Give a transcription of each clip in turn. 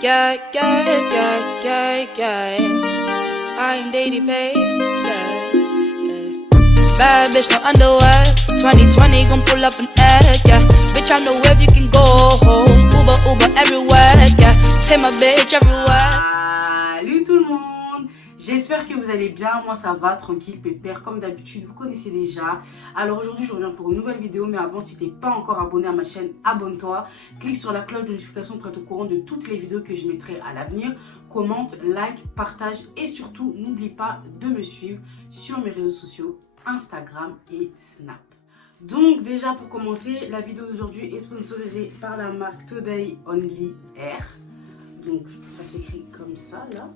I'm daily paid, Bad bitch, no underwear. 2020 gon' pull up an egg, Bitch, I know where you can go home. Uber everywhere, Take my bitch everywhere. Salut tout le monde, j'espère que vous allez bien. Moi ça va, tranquille, pépère, comme d'habitude, vous connaissez déjà. Alors aujourd'hui je reviens pour une nouvelle vidéo, mais avant, si t'es pas encore abonné à ma chaîne, abonne-toi. Clique sur la cloche de notification pour être au courant de toutes les vidéos que je mettrai à l'avenir. Commente, like, partage et surtout n'oublie pas de me suivre sur mes réseaux sociaux, Instagram et Snap. Donc déjà pour commencer, la vidéo d'aujourd'hui est sponsorisée par la marque Today Only Air. Donc ça s'écrit comme ça là.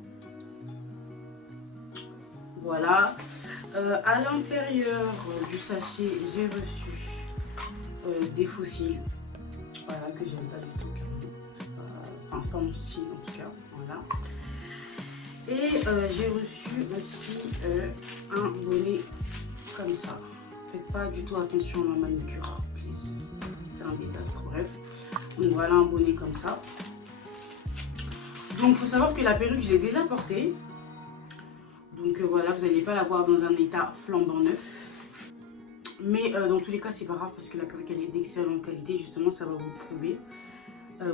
Voilà. À l'intérieur du sachet, j'ai reçu des fossiles. Voilà, que j'aime pas du tout. C'est pas mon style en tout cas. Voilà. Et j'ai reçu aussi un bonnet comme ça. Faites pas du tout attention à ma manicure, please. C'est un désastre, bref. Donc voilà un bonnet comme ça. Donc il faut savoir que la perruque, je l'ai déjà portée. Donc voilà, vous n'allez pas la voir dans un état flambant neuf. Mais dans tous les cas, c'est pas grave parce que la perruque, elle est d'excellente qualité. Justement, ça va vous le prouver.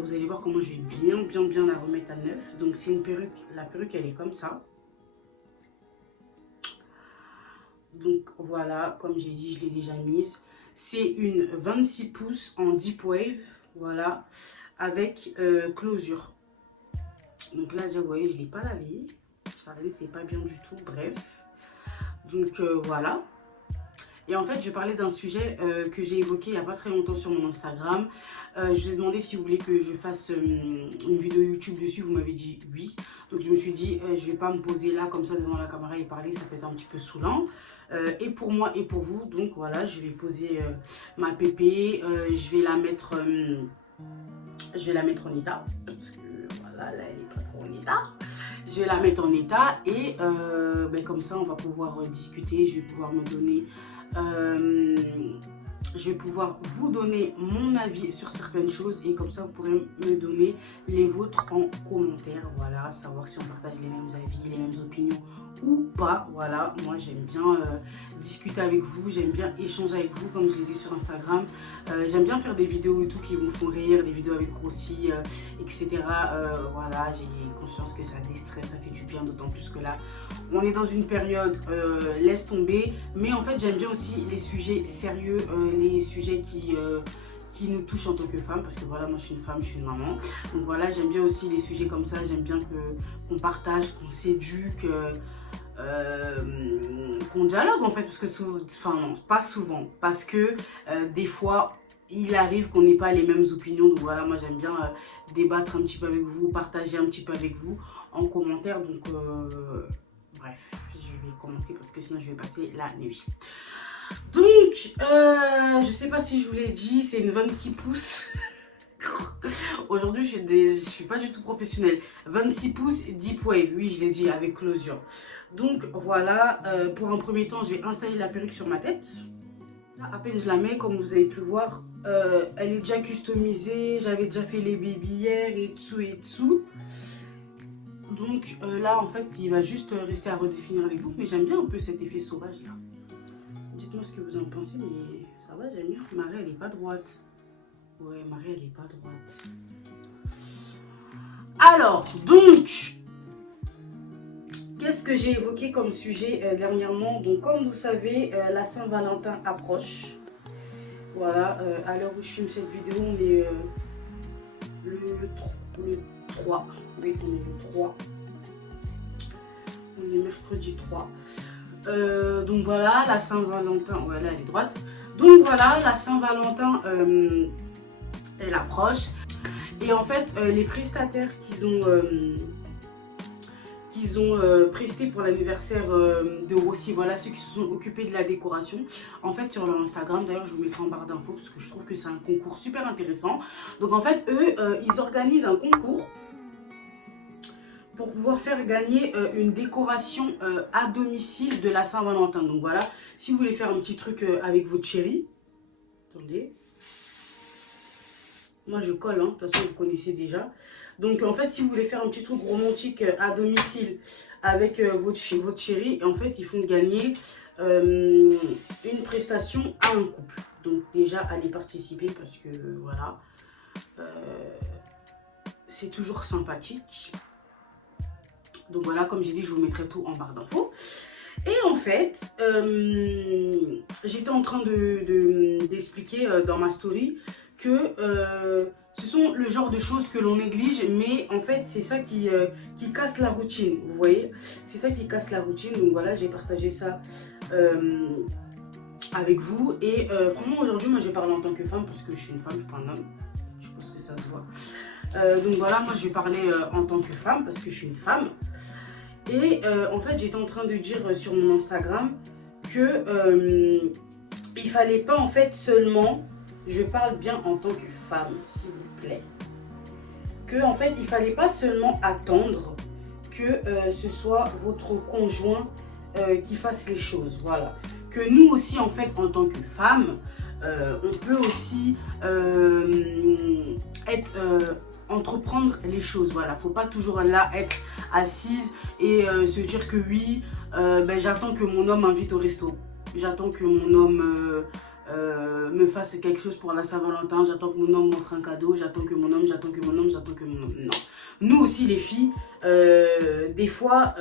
Vous allez voir comment je vais bien la remettre à neuf. Donc c'est une perruque, la perruque, elle est comme ça. Donc voilà, comme j'ai dit, je l'ai déjà mise. C'est une 26 pouces en deep wave, voilà, avec closure. Donc là, déjà, vous voyez, je ne l'ai pas lavé. Ça c'est pas bien du tout, bref. Donc voilà. Et en fait, je parlais d'un sujet que j'ai évoqué il n'y a pas très longtemps sur mon Instagram. Je vous ai demandé si vous voulez que je fasse une vidéo YouTube dessus. Vous m'avez dit oui. Donc je me suis dit, je ne vais pas me poser là comme ça devant la caméra et parler. Ça peut être un petit peu saoulant. Et pour moi et pour vous. Donc voilà, je vais poser ma pépé. Je vais la mettre en état. Parce que voilà, là, elle n'est pas trop en état. Je vais la mettre en état et comme ça, on va pouvoir discuter. Je vais pouvoir me donner... je vais pouvoir vous donner mon avis sur certaines choses et comme ça vous pourrez me donner les vôtres en commentaire. Voilà, savoir si on partage les mêmes avis, les mêmes opinions ou pas. Voilà, moi j'aime bien discuter avec vous, j'aime bien échanger avec vous comme je l'ai dit sur Instagram. J'aime bien faire des vidéos et tout qui vous font rire, des vidéos avec Rossi, etc. Voilà, j'ai conscience que ça déstresse, ça fait du bien, d'autant plus que là on est dans une période laisse tomber, mais en fait j'aime bien aussi les sujets sérieux, les sujets qui nous touchent en tant que femme, parce que voilà, moi je suis une femme, je suis une maman, donc voilà, j'aime bien aussi les sujets comme ça, j'aime bien qu'on partage, qu'on s'éduque, qu'on dialogue en fait, parce que enfin non, pas souvent, parce que des fois il arrive qu'on n'ait pas les mêmes opinions, donc voilà, moi j'aime bien débattre un petit peu avec vous, partager un petit peu avec vous en commentaire, donc bref, je vais commencer parce que sinon je vais passer la nuit. Donc, je sais pas si je vous l'ai dit, c'est une 26 pouces. Aujourd'hui, je suis pas du tout professionnelle. 26 pouces deep wave, oui, je l'ai dit avec closure. Donc voilà, pour un premier temps, je vais installer la perruque sur ma tête. Là, à peine je la mets, comme vous avez pu voir, elle est déjà customisée. J'avais déjà fait les babyères et tout. Donc là, en fait, il va juste rester à redéfinir les boucles. Mais j'aime bien un peu cet effet sauvage là. Dites-moi ce que vous en pensez, mais ça va, j'aime bien. Marie, elle est pas droite. Ouais, Marie, elle est pas droite. Alors, donc, qu'est-ce que j'ai évoqué comme sujet dernièrement? Donc, comme vous savez, la Saint-Valentin approche. Voilà, à l'heure où je filme cette vidéo, on est le 3. Oui, on est le 3. On est mercredi 3. Donc voilà, la Saint-Valentin, voilà, elle est droite. Donc voilà, la Saint-Valentin, elle approche. Et en fait, les prestataires qu'ils ont presté pour l'anniversaire de Rossi, voilà, ceux qui se sont occupés de la décoration, en fait sur leur Instagram, d'ailleurs je vous mettrai en barre d'infos parce que je trouve que c'est un concours super intéressant. Donc en fait, eux, ils organisent un concours pour pouvoir faire gagner une décoration à domicile de la Saint-Valentin. Donc voilà, si vous voulez faire un petit truc avec votre chérie, attendez, Moi, je colle, hein. De toute façon, vous connaissez déjà. Donc, en fait, si vous voulez faire un petit truc romantique à domicile avec votre chéri, en fait, ils font gagner une prestation à un couple. Donc, déjà, allez participer parce que, voilà, c'est toujours sympathique. Donc, voilà, comme j'ai dit, je vous mettrai tout en barre d'infos. Et en fait, j'étais en train d'expliquer dans ma story que ce sont le genre de choses que l'on néglige, mais en fait, c'est ça qui casse la routine, vous voyez. C'est ça qui casse la routine, donc voilà, j'ai partagé ça avec vous. Et franchement, aujourd'hui, moi, je vais parler en tant que femme, parce que je suis une femme, je suis pas un homme. Je pense que ça se voit. Donc voilà, moi, je vais parler en tant que femme, parce que je suis une femme. Et en fait, j'étais en train de dire sur mon Instagram que il fallait pas en fait seulement, je parle bien en tant que femme, s'il vous plaît, que en fait, il fallait pas seulement attendre que ce soit votre conjoint qui fasse les choses, voilà. Que nous aussi, en fait, en tant que femme, on peut aussi entreprendre les choses, voilà. Faut pas toujours là être assise et se dire que oui, ben, j'attends que mon homme m'invite au resto, j'attends que mon homme me fasse quelque chose pour la Saint-Valentin, j'attends que mon homme m'offre un cadeau, j'attends que mon homme, non. Nous aussi les filles, des fois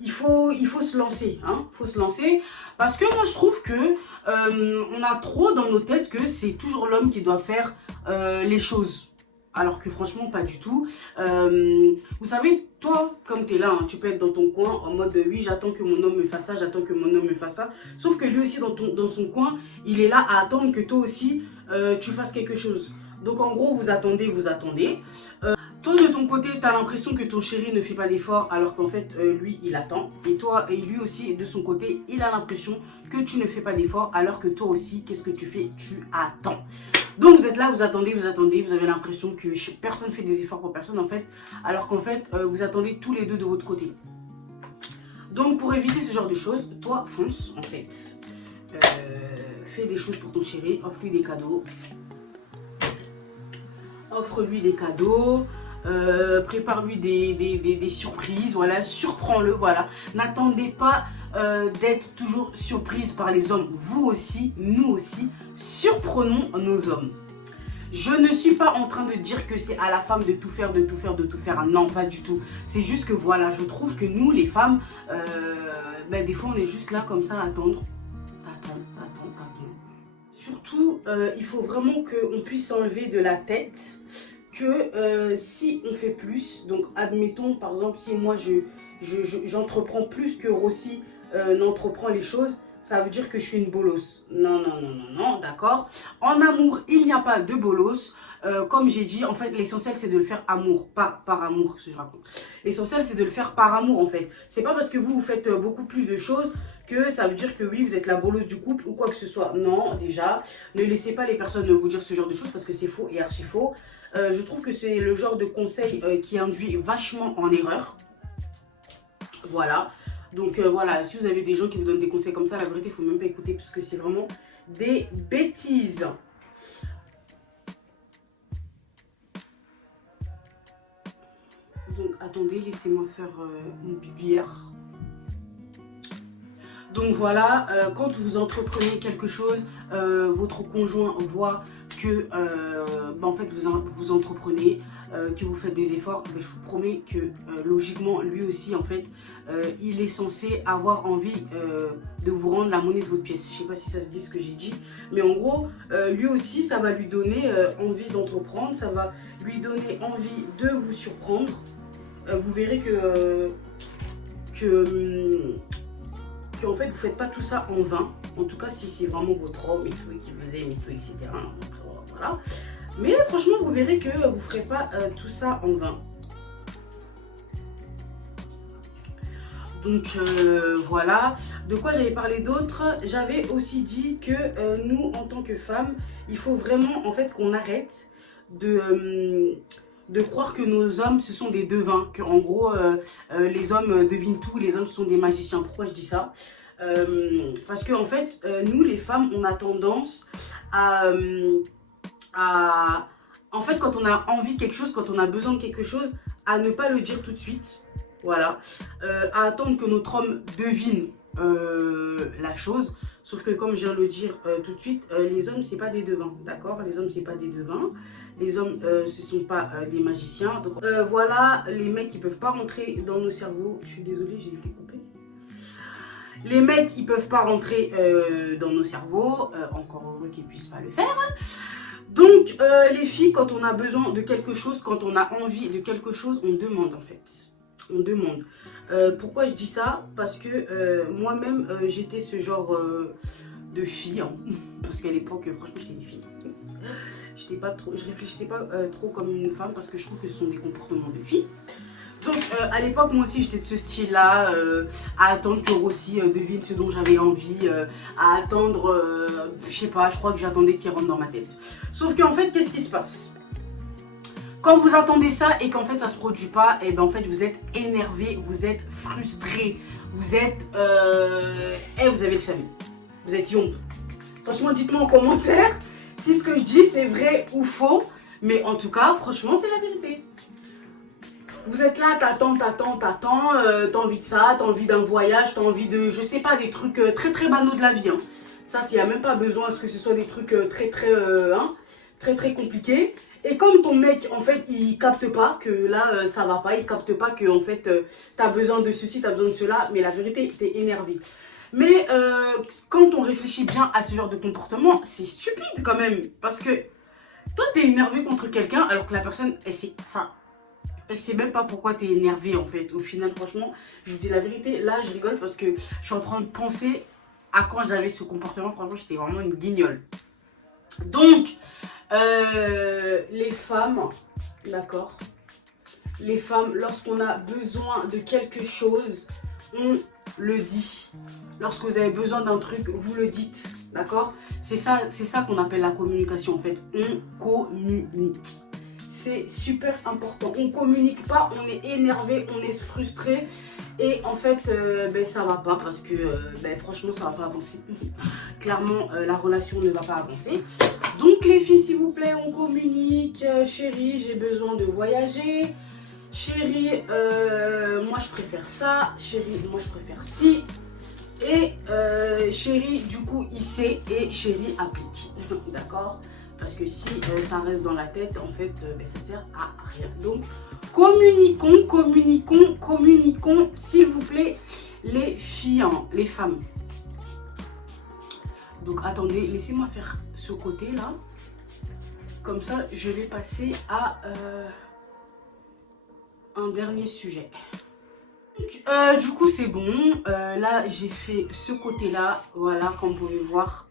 il faut se lancer, hein, faut se lancer, parce que moi je trouve que on a trop dans nos têtes que c'est toujours l'homme qui doit faire les choses. Alors que franchement, pas du tout. Vous savez, toi, comme tu es là, hein, tu peux être dans ton coin en mode oui, j'attends que mon homme me fasse ça, j'attends que mon homme me fasse ça. Sauf que lui aussi, dans son coin, il est là à attendre que toi aussi, tu fasses quelque chose. Donc en gros, vous attendez, vous attendez. Toi, de ton côté, tu as l'impression que ton chéri ne fait pas d'effort alors qu'en fait, lui, il attend. Et toi, et lui aussi, de son côté, il a l'impression que tu ne fais pas d'effort alors que toi aussi, qu'est-ce que tu fais? Tu attends. Donc, vous êtes là, vous attendez, vous avez l'impression que personne ne fait des efforts pour personne, en fait. Alors qu'en fait, vous attendez tous les deux de votre côté. Donc, pour éviter ce genre de choses, toi, fonce, en fait. Fais des choses pour ton chéri, offre-lui des cadeaux. Offre-lui des cadeaux. Prépare-lui des surprises, voilà, surprends-le, voilà. N'attendez pas d'être toujours surprise par les hommes. Vous aussi, nous aussi, surprenons nos hommes. Je ne suis pas en train de dire que c'est à la femme de tout faire, de tout faire, de tout faire. Non, pas du tout. C'est juste que voilà, je trouve que nous, les femmes, ben, des fois, on est juste là comme ça à attendre. Surtout, il faut vraiment qu'on puisse enlever de la tête que si on fait plus, donc admettons par exemple si moi j'entreprends plus que Rossi n'entreprend les choses, ça veut dire que je suis une bolosse. Non, non, non, non, non, d'accord. En amour, il n'y a pas de bolosse. Comme j'ai dit, en fait, l'essentiel c'est de le faire amour, pas par amour, ce que je raconte. L'essentiel c'est de le faire par amour en fait. C'est pas parce que vous faites beaucoup plus de choses que ça veut dire que oui, vous êtes la bolosse du couple ou quoi que ce soit. Non, déjà, ne laissez pas les personnes vous dire ce genre de choses parce que c'est faux et archi faux. Je trouve que c'est le genre de conseil qui induit vachement en erreur. Voilà. Donc voilà, si vous avez des gens qui vous donnent des conseils comme ça, la vérité, il ne faut même pas écouter parce que c'est vraiment des bêtises. Donc attendez, laissez-moi faire une bibière. Donc voilà, quand vous entreprenez quelque chose, votre conjoint voit que en fait vous entreprenez, que vous faites des efforts, je vous promets que logiquement lui aussi en fait il est censé avoir envie de vous rendre la monnaie de votre pièce. Je sais pas si ça se dit ce que j'ai dit, mais en gros lui aussi ça va lui donner envie d'entreprendre, ça va lui donner envie de vous surprendre. Vous verrez en fait vous faites pas tout ça en vain, en tout cas si c'est vraiment votre homme et tout, qui vous aime et tout, etc. Voilà. Mais franchement vous verrez que vous ferez pas tout ça en vain. Donc voilà. De quoi j'avais parlé d'autre? J'avais aussi dit que nous en tant que femmes, il faut vraiment en fait qu'on arrête de croire que nos hommes ce sont des devins, que en gros les hommes devinent tout, les hommes sont des magiciens. Pourquoi je dis ça? Parce que en fait nous les femmes on a tendance à en fait, quand on a envie de quelque chose, quand on a besoin de quelque chose, à ne pas le dire tout de suite. Voilà. À attendre que notre homme devine la chose. Sauf que comme je viens de le dire tout de suite, les hommes, c'est pas des devins. D'accord? Les hommes, c'est pas des devins. Les hommes, ce sont pas des magiciens. Donc voilà, les mecs, ils peuvent pas rentrer dans nos cerveaux. Je suis désolée, j'ai été coupée. Les mecs, ils peuvent pas rentrer dans nos cerveaux. Encore heureux qu'ils puissent pas le faire. Donc, les filles, quand on a besoin de quelque chose, quand on a envie de quelque chose, on demande en fait. On demande. Pourquoi je dis ça? Parce que moi-même, j'étais ce genre de fille. Hein. Parce qu'à l'époque, franchement, j'étais une fille. Je réfléchissais pas trop comme une femme parce que je trouve que ce sont des comportements de filles. Donc, à l'époque, moi aussi, j'étais de ce style-là, à attendre que Rossi devine ce dont j'avais envie, à attendre, je sais pas, je crois que j'attendais qu'il rentre dans ma tête. Sauf qu'en fait, qu'est-ce qui se passe? Quand vous attendez ça et qu'en fait, ça se produit pas, et ben en fait, vous êtes énervé, vous êtes frustré, vous êtes... vous avez le seum. Vous êtes young. Franchement, dites-moi en commentaire si ce que je dis, c'est vrai ou faux. Mais en tout cas, franchement, c'est la vérité. Vous êtes là, t'attends, t'as envie de ça, t'as envie d'un voyage, t'as envie de, je sais pas, des trucs très banaux de la vie. Hein. Ça, il n'y a même pas besoin à ce que ce soit des trucs très compliqués. Et comme ton mec, en fait, il capte pas que là, ça va pas, il capte pas que, en fait, t'as besoin de ceci, t'as besoin de cela, mais la vérité, t'es énervé. Mais quand on réfléchit bien à ce genre de comportement, c'est stupide quand même. Parce que toi, t'es énervé contre quelqu'un alors que la personne, elle sait même pas pourquoi t'es énervé en fait. Au final, franchement, je vous dis la vérité, là je rigole parce que je suis en train de penser à quand j'avais ce comportement. Franchement, j'étais vraiment une guignole. Donc, les femmes, d'accord, les femmes, lorsqu'on a besoin de quelque chose, on le dit. Lorsque vous avez besoin d'un truc, vous le dites, d'accord? C'est ça qu'on appelle la communication en fait. On communique. C'est super important. On communique pas, on est énervé, on est frustré. Et en fait, ça va pas parce que franchement, ça va pas avancer. Clairement, la relation ne va pas avancer. Donc les filles, s'il vous plaît, on communique. Chérie, j'ai besoin de voyager. Chérie, moi je préfère ça. Chérie, moi je préfère ci. Et chérie, du coup, il sait et chérie applique. D'accord? Parce que si ça reste dans la tête, en fait, ça sert à rien. Donc, communiquons, s'il vous plaît, les filles, hein, les femmes. Donc, attendez, laissez-moi faire ce côté-là. Comme ça, je vais passer à un dernier sujet. Donc, du coup, c'est bon. Là, j'ai fait ce côté-là. Voilà, comme vous pouvez voir.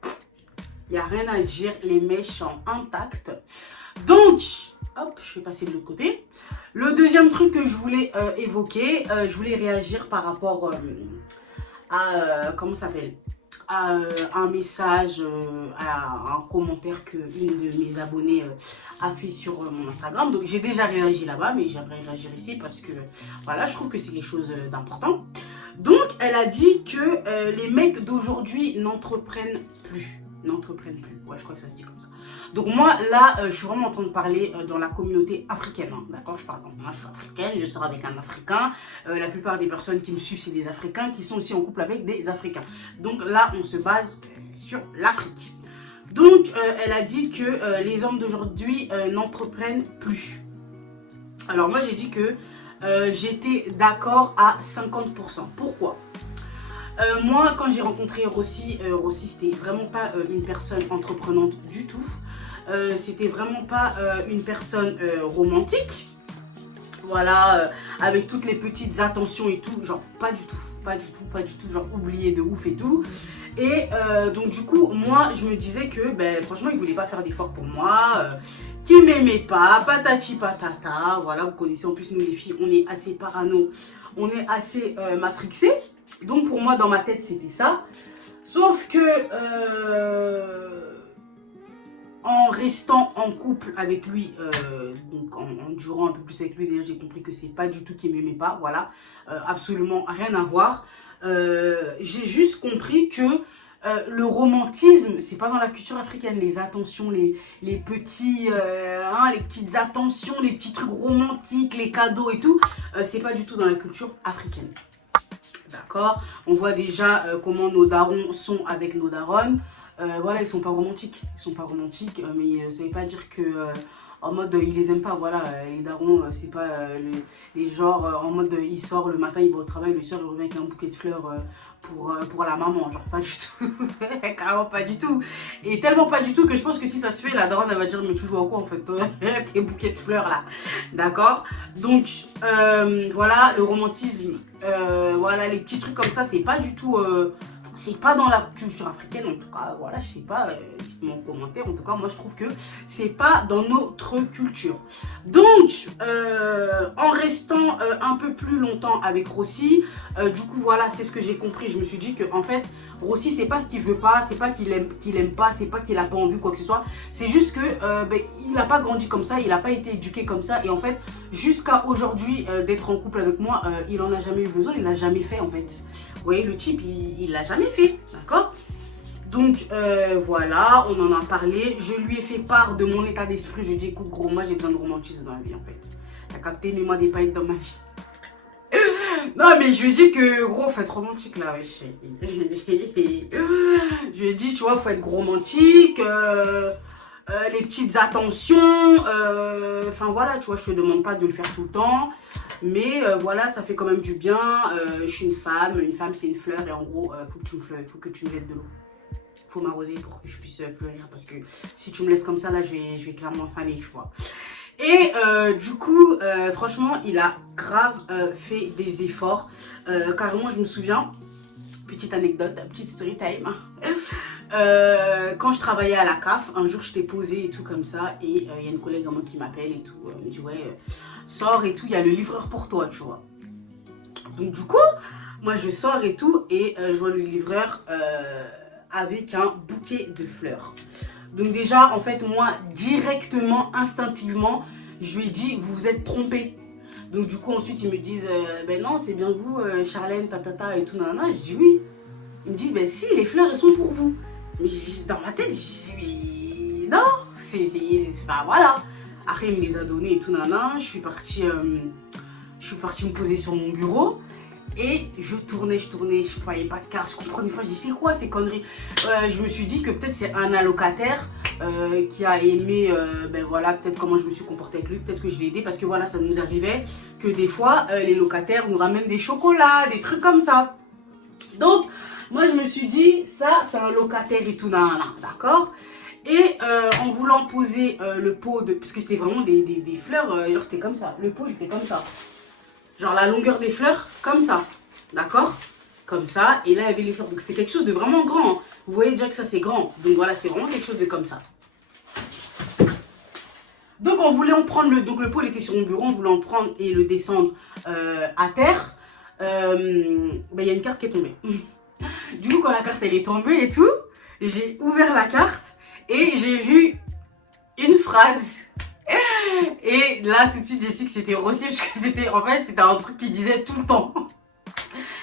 Il n'y a rien à dire, les mèches sont intactes. Donc, hop, je vais passer de l'autre côté. Le deuxième truc que je voulais évoquer, je voulais réagir par rapport à, comment ça s'appelle, à un message, à un commentaire que une de mes abonnées a fait sur mon Instagram. Donc, j'ai déjà réagi là-bas, mais j'aimerais réagir ici parce que, voilà, je trouve que c'est quelque chose d'important. Donc, elle a dit que les mecs d'aujourd'hui n'entreprennent plus. Ouais, je crois que ça se dit comme ça. Donc moi, là, je suis vraiment en train de parler dans la communauté africaine. Hein, d'accord? Je parle, moi, je suis africaine, je sors avec un Africain. La plupart des personnes qui me suivent, c'est des Africains qui sont aussi en couple avec des Africains. Donc là, on se base sur l'Afrique. Donc, elle a dit que les hommes d'aujourd'hui n'entreprennent plus. Alors moi, j'ai dit que j'étais d'accord à 50%. Pourquoi? Moi, quand j'ai rencontré Rossi, c'était vraiment pas une personne entreprenante du tout. C'était vraiment pas une personne romantique. Voilà, avec toutes les petites attentions et tout. Genre, pas du tout. Genre, oublié de ouf et tout. Et donc, du coup, moi, je me disais que, franchement, il voulait pas faire d'efforts pour moi. Qu'il m'aimait pas, patati patata. Voilà, vous connaissez, en plus, nous les filles, on est assez parano. On est assez matrixés. Donc pour moi, dans ma tête, c'était ça. Sauf que en restant en couple avec lui, donc en durant un peu plus avec lui, déjà j'ai compris que c'est pas du tout qu'il m'aimait pas. Voilà, absolument rien à voir. J'ai juste compris que le romantisme, c'est pas dans la culture africaine. Les attentions, les petits, les petites attentions, les petits trucs romantiques, les cadeaux et tout, c'est pas du tout dans la culture africaine. D'accord? On voit déjà comment nos darons sont avec nos daronnes. Voilà, ils sont pas romantiques. Ils sont pas romantiques, mais ça veut pas dire que en mode ils les aiment pas. Voilà, les darons, c'est pas les genres en mode il sort le matin, il va au travail, le soir il revient avec un bouquet de fleurs pour la maman. Genre pas du tout. Carrément pas du tout. Et tellement pas du tout que je pense que si ça se fait, la daronne elle va dire mais tu joues à quoi en fait tes bouquets de fleurs là. D'accord? Donc voilà, le romantisme, voilà, les petits trucs comme ça, c'est pas du tout. C'est pas dans la culture africaine, en tout cas, voilà, je sais pas, dites-moi en commentaire, en tout cas, moi je trouve que c'est pas dans notre culture. Donc, en restant un peu plus longtemps avec Rossi, du coup, voilà, c'est ce que j'ai compris, je me suis dit que, en fait, Rossi, c'est pas ce qu'il veut pas, c'est pas qu'il aime pas, c'est pas qu'il a pas envie, quoi que ce soit, c'est juste que, il a pas grandi comme ça, il a pas été éduqué comme ça, et en fait, jusqu'à aujourd'hui, d'être en couple avec moi, il en a jamais eu besoin, il l'a jamais fait, en fait. Vous voyez, le type, il l'a jamais fait, d'accord? Donc, voilà, on en a parlé. Je lui ai fait part de mon état d'esprit. Je lui ai dit, écoute, gros, moi, j'ai besoin de romantisme dans la vie, en fait. T'as capté, mets-moi des paillettes dans ma vie. Non, mais je lui ai dit que, gros, faut être romantique, là, wesh. Je lui ai dit, tu vois, faut être romantique, les petites attentions. Enfin, voilà, tu vois, je te demande pas de le faire tout le temps. Mais voilà, ça fait quand même du bien. Je suis une femme c'est une fleur et en gros, faut que tu me mettes de l'eau. Faut m'arroser pour que je puisse fleurir parce que si tu me laisses comme ça, là, je vais clairement faner, tu vois. Et du coup, franchement, il a grave fait des efforts. Carrément, je me souviens, petite anecdote, petite story time. Quand je travaillais à la CAF, un jour, je t'ai posé et tout comme ça. Et il y a une collègue à moi qui m'appelle et tout. Elle me dit, ouais, sors et tout, il y a le livreur pour toi, tu vois. Donc du coup, moi je sors et tout et je vois le livreur avec un bouquet de fleurs. Donc déjà, en fait, moi, directement, instinctivement, je lui ai dit, vous vous êtes trompé. Donc du coup, ensuite, ils me disent, ben non, c'est bien vous, Charlène, tatata et tout, nanana. Je dis oui. Ils me disent, ben si, les fleurs, elles sont pour vous. Mais dans ma tête, je dis, non, enfin voilà. Après, il me les a donnés et tout, nanana. Je suis partie me poser sur mon bureau. Et je tournais, je voyais pas de carte, je comprenais pas. Je dis, c'est quoi ces conneries? Je me suis dit que peut-être c'est un allocataire qui a aimé, ben voilà, peut-être comment je me suis comportée avec lui. Peut-être que je l'ai aidé parce que voilà, ça nous arrivait que des fois, les locataires nous ramènent des chocolats, des trucs comme ça. Donc, moi, je me suis dit, ça, c'est un locataire et tout, nanana, d'accord? Et en voulant poser le pot de... Parce que c'était vraiment des fleurs, genre c'était comme ça. Le pot, il était comme ça. Genre la longueur des fleurs, comme ça. D'accord? Comme ça. Et là, il y avait les fleurs. Donc c'était quelque chose de vraiment grand. Hein. Vous voyez déjà que ça, c'est grand. Donc voilà, c'était vraiment quelque chose de comme ça. Donc on voulait en prendre le... Donc le pot, il était sur mon bureau. On voulait en prendre et le descendre à terre. Ben, il y a une carte qui est tombée. Du coup, quand la carte, elle est tombée et tout, j'ai ouvert la carte. Et j'ai vu une phrase. Et là, tout de suite, j'ai su que c'était Rossi. Parce que c'était, en fait, c'était un truc qu'il disait tout le temps.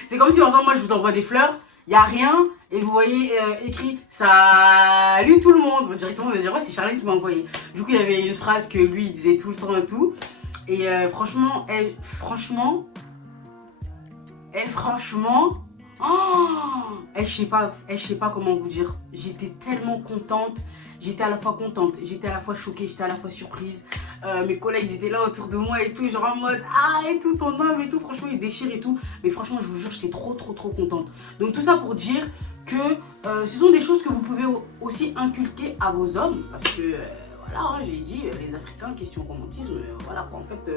C'est comme si, par exemple, moi, je vous envoie des fleurs. Il n'y a rien. Et vous voyez écrit « Salut tout le monde ». Directement, on va dire « Ouais, c'est Charlène qui m'a envoyé ». Du coup, il y avait une phrase que lui, il disait tout le temps et tout. Et franchement, je sais pas comment vous dire. J'étais tellement contente. J'étais à la fois contente, j'étais à la fois choquée, j'étais à la fois surprise. Mes collègues étaient là autour de moi et tout, genre en mode ah et tout, ton homme et tout, franchement il déchire et tout. Mais franchement, je vous jure, j'étais trop contente. Donc tout ça pour dire que ce sont des choses que vous pouvez aussi inculquer à vos hommes. Parce que voilà, hein, j'ai dit, les Africains, question romantisme, voilà quoi, en fait.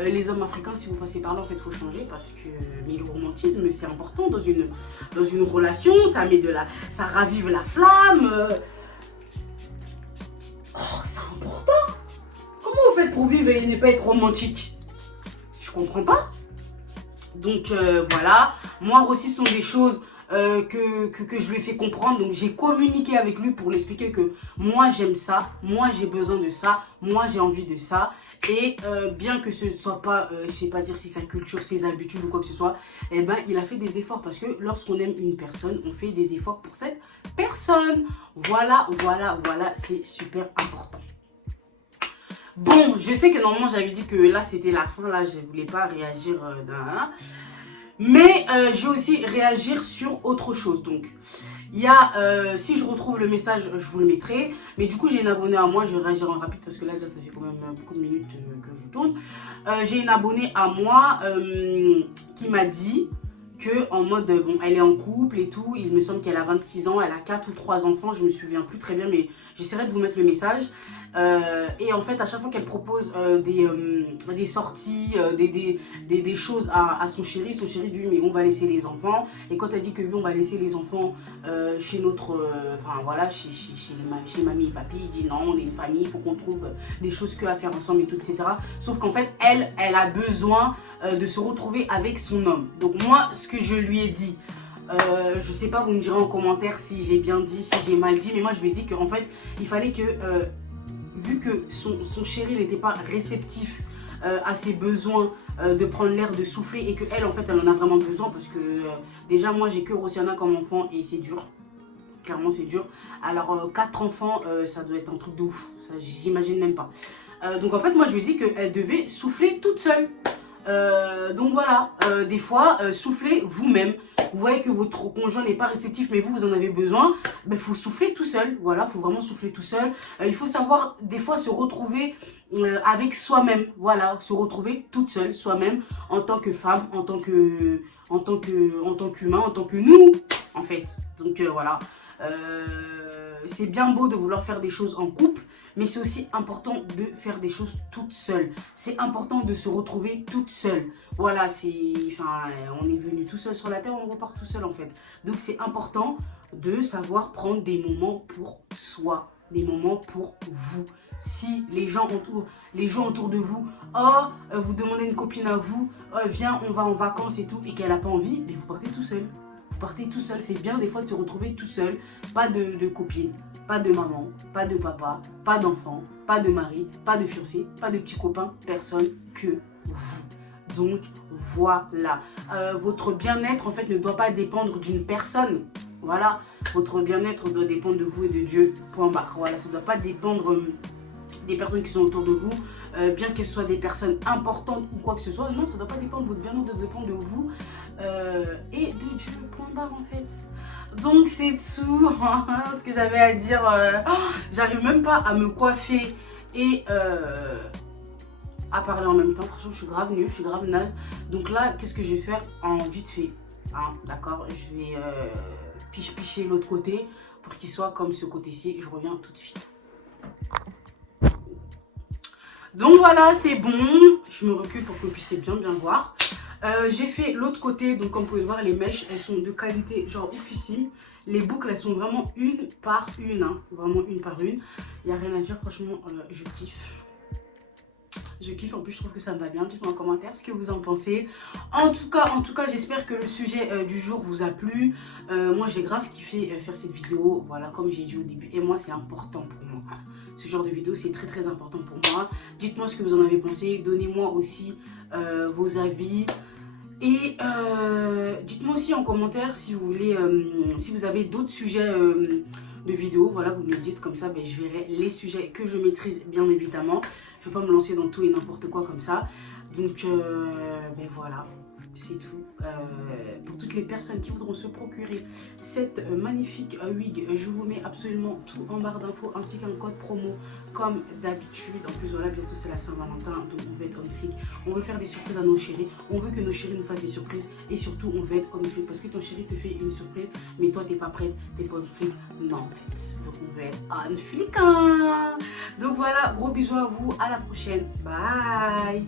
Les hommes africains, si vous passez par là, en fait, il faut changer parce que mais le romantisme, c'est important dans une relation, ça met ça ravive la flamme. Oh, c'est important. Comment vous faites pour vivre et ne pas être romantique? Je comprends pas. Donc voilà, moi aussi, ce sont des choses que je lui ai fait comprendre. Donc j'ai communiqué avec lui pour lui expliquer que moi j'aime ça, moi j'ai besoin de ça, moi j'ai envie de ça. Et bien que ce ne soit pas, je sais pas dire si sa culture, ses habitudes ou quoi que ce soit, eh ben, il a fait des efforts parce que lorsqu'on aime une personne, on fait des efforts pour cette personne. Voilà, c'est super important. Bon, je sais que normalement j'avais dit que là c'était la fin, là je voulais pas réagir mais je vais aussi réagir sur autre chose. Donc il y a, si je retrouve le message, je vous le mettrai. Mais du coup, j'ai une abonnée à moi, je vais réagir en rapide parce que là, déjà, ça fait quand même beaucoup de minutes que je tourne. J'ai une abonnée à moi qui m'a dit que en mode, bon, elle est en couple et tout. Il me semble qu'elle a 26 ans, elle a 4 ou 3 enfants, je me souviens plus très bien, mais j'essaierai de vous mettre le message. Et en fait, à chaque fois qu'elle propose des sorties, des choses à son chéri dit mais on va laisser les enfants. Et quand elle dit que oui, on va laisser les enfants chez notre, enfin voilà, chez mamie et papy, il dit non, on est une famille, il faut qu'on trouve des choses à faire ensemble et tout, etc. Sauf qu'en fait, elle a besoin de se retrouver avec son homme. Donc moi, ce que je lui ai dit, je sais pas, vous me direz en commentaire si j'ai bien dit, si j'ai mal dit, mais moi je lui ai dit qu'en fait, il fallait que vu que son chéri n'était pas réceptif à ses besoins de prendre l'air, de souffler, et qu'elle en fait elle en a vraiment besoin parce que déjà moi j'ai que Rosiana comme enfant et c'est dur, clairement c'est dur. Alors 4 enfants ça doit être un truc de ouf, ça j'imagine même pas. Donc en fait moi je lui ai dit qu'elle devait souffler toute seule. Donc voilà, des fois soufflez vous-même. Vous voyez que votre conjoint n'est pas réceptif mais vous en avez besoin, il faut souffler tout seul. Voilà, il faut vraiment souffler tout seul. Il faut savoir des fois se retrouver avec soi-même. Voilà, se retrouver toute seule, soi-même, en tant que femme, en tant qu'humain, en tant que nous en fait. Donc voilà, c'est bien beau de vouloir faire des choses en couple, mais c'est aussi important de faire des choses toute seule. C'est important de se retrouver toute seule. Voilà, on est venu tout seul sur la terre, on repart tout seul en fait. Donc c'est important de savoir prendre des moments pour soi, des moments pour vous. Si les gens autour de vous, vous demandez une copine à vous, viens, on va en vacances et tout, et qu'elle n'a pas envie, mais vous partez tout seul. Vous partez tout seul, c'est bien des fois de se retrouver tout seul, pas de copine, pas de maman, pas de papa, pas d'enfant, pas de mari, pas de fiancé, pas de petit copain, personne que vous. Donc voilà, votre bien-être en fait ne doit pas dépendre d'une personne. Voilà, votre bien-être doit dépendre de vous et de Dieu, point barre. Voilà, ça ne doit pas dépendre des personnes qui sont autour de vous, bien que ce soit des personnes importantes ou quoi que ce soit. Non, ça ne doit pas dépendre de votre bien-être, ça doit dépendre de vous et de Dieu, point barre en fait. Donc c'est tout ce que j'avais à dire. J'arrive même pas à me coiffer et à parler en même temps. Franchement, je suis grave nulle, je suis grave naze. Donc là, qu'est-ce que je vais faire en vite fait, d'accord, je vais picher l'autre côté pour qu'il soit comme ce côté-ci. Je reviens tout de suite. Donc voilà, c'est bon. Je me recule pour que vous puissiez bien voir. J'ai fait l'autre côté, donc comme vous pouvez le voir, les mèches, elles sont de qualité genre oufissime. Les boucles, elles sont vraiment une par une, vraiment une par une. Il n'y a rien à dire, franchement, je kiffe. Je kiffe, en plus je trouve que ça me va bien. Dites-moi en commentaire ce que vous en pensez. En tout cas, j'espère que le sujet du jour vous a plu. Moi j'ai grave kiffé faire cette vidéo, voilà, comme j'ai dit au début. Et moi c'est important pour moi. Ce genre de vidéo c'est très important pour moi. Dites-moi ce que vous en avez pensé. Donnez-moi aussi vos avis. Et dites-moi aussi en commentaire si vous voulez, si vous avez d'autres sujets de vidéos, voilà, vous me le dites, comme ça je verrai les sujets que je maîtrise bien évidemment. Je ne vais pas me lancer dans tout et n'importe quoi comme ça. Donc voilà, c'est tout. Pour toutes les personnes qui voudront se procurer cette magnifique wig, je vous mets absolument tout en barre d'infos ainsi qu'un code promo comme d'habitude. En plus voilà, bientôt c'est la Saint-Valentin, donc on veut être on flic. On veut faire des surprises à nos chéris. On veut que nos chéris nous fassent des surprises. Et surtout on veut être on flic parce que ton chéri te fait une surprise, mais toi t'es pas prête, t'es pas on flic. Non en fait. Donc on veut être on flic. Donc voilà, gros bisous à vous, à la prochaine. Bye.